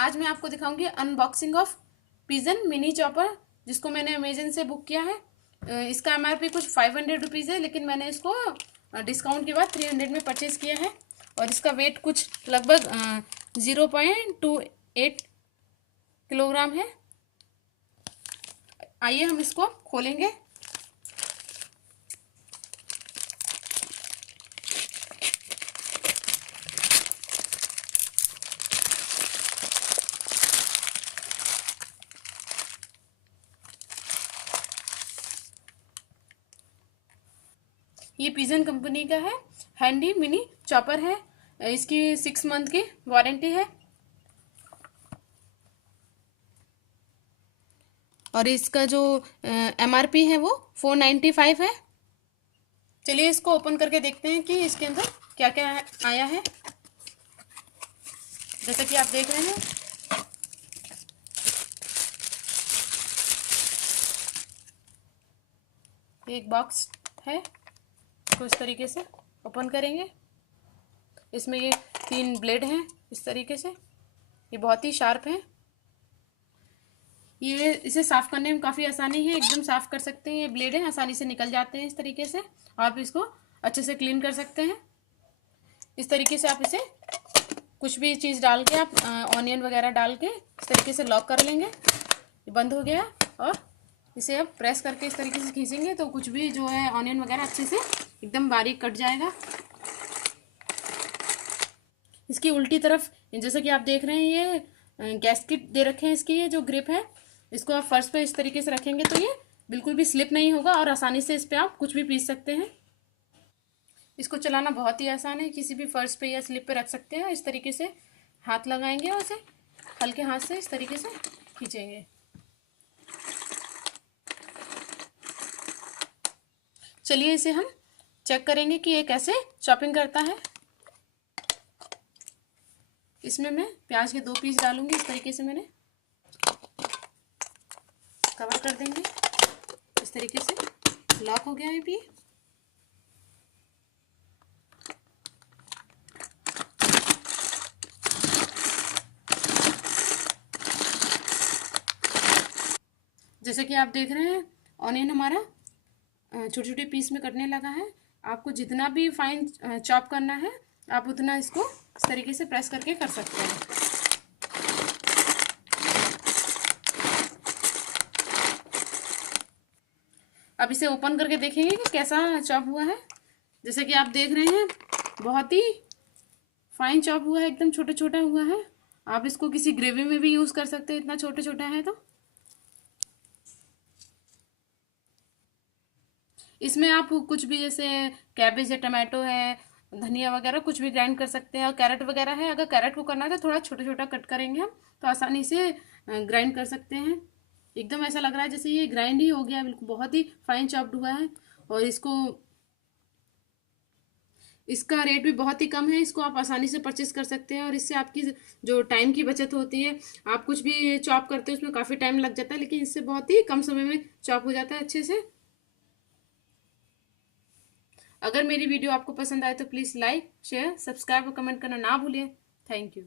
आज मैं आपको दिखाऊंगी unboxing of pigeon mini chopper, जिसको मैंने अमेजन से बुक किया है। इसका एमआरपी कुछ 500 रुपीज़ है, लेकिन मैंने इसको डिस्काउंट के बाद 300 में परचेज़ किया है। और इसका वेट कुछ लगभग 0.28 किलोग्राम है। आइए हम इसको खोलेंगे। ये पिजन कंपनी का है, हैंडी मिनी चॉपर है। इसकी 6 मंथ की वारंटी है और इसका जो एमआरपी है वो 495 है। चलिए इसको ओपन करके देखते हैं कि इसके अंदर क्या क्या आया है। जैसा कि आप देख रहे हैं, एक बॉक्स है, तो इस तरीके से ओपन करेंगे। इसमें ये 3 ब्लेड हैं इस तरीके से, ये बहुत ही शार्प है। ये इसे साफ करने में काफ़ी आसानी है, एकदम साफ कर सकते हैं। ये ब्लेड है, आसानी से निकल जाते हैं इस तरीके से। आप इसको अच्छे से क्लीन कर सकते हैं। इस तरीके से आप इसे कुछ भी चीज़ डाल के, आप ऑनियन वगैरह डाल के इस तरीके से लॉक कर लेंगे। ये बंद हो गया और इसे अब प्रेस करके इस तरीके से खींचेंगे तो कुछ भी जो है ऑनियन वगैरह अच्छे से एकदम बारीक कट जाएगा। इसकी उल्टी तरफ जैसे कि आप देख रहे हैं, ये गैस्केट दे रखे हैं। इसकी ये जो ग्रिप है, इसको आप फर्श पे इस तरीके से रखेंगे तो ये बिल्कुल भी स्लिप नहीं होगा और आसानी से इस पर आप कुछ भी पीस सकते हैं। इसको चलाना बहुत ही आसान है, किसी भी फर्श पे या स्लिप पे रख सकते हैं। इस तरीके से हाथ लगाएंगे और इसे हल्के हाथ से इस तरीके से खींचेंगे। चलिए इसे हम चेक करेंगे कि ये कैसे चॉपिंग करता है। इसमें मैं प्याज के 2 पीस डालूंगी। इस तरीके से मैंने कवर कर देंगे। इस तरीके से लॉक हो गया है ये। जैसे कि आप देख रहे हैं, ऑनियन हमारा छोटे छोटे पीस में कटने लगा है। आपको जितना भी फाइन चॉप करना है, आप उतना इसको इस तरीके से प्रेस करके कर सकते हैं। अब इसे ओपन करके देखेंगे कि कैसा चॉप हुआ है। जैसे कि आप देख रहे हैं, बहुत ही फाइन चॉप हुआ है, एकदम छोटा छोटा हुआ है। आप इसको किसी ग्रेवी में भी यूज़ कर सकते हैं, इतना छोटा छोटा है। तो इसमें आप कुछ भी, जैसे कैबेज है, टमाटो है, धनिया वगैरह कुछ भी ग्राइंड कर सकते हैं। और कैरेट वगैरह है, अगर कैरेट को करना है तो थोड़ा छोटा छोटा कट करेंगे हम, तो आसानी से ग्राइंड कर सकते हैं। एकदम ऐसा लग रहा है जैसे ये ग्राइंड ही हो गया, बिल्कुल बहुत ही फाइन चॉप्ड हुआ है। और इसका रेट भी बहुत ही कम है, इसको आप आसानी से परचेस कर सकते हैं। और इससे आपकी जो टाइम की बचत होती है, आप कुछ भी चॉप करते हैं उसमें काफ़ी टाइम लग जाता है, लेकिन इससे बहुत ही कम समय में चॉप हो जाता है अच्छे से। अगर मेरी वीडियो आपको पसंद आए तो प्लीज़ लाइक, शेयर, सब्सक्राइब और कमेंट करना ना भूलें। Thank you.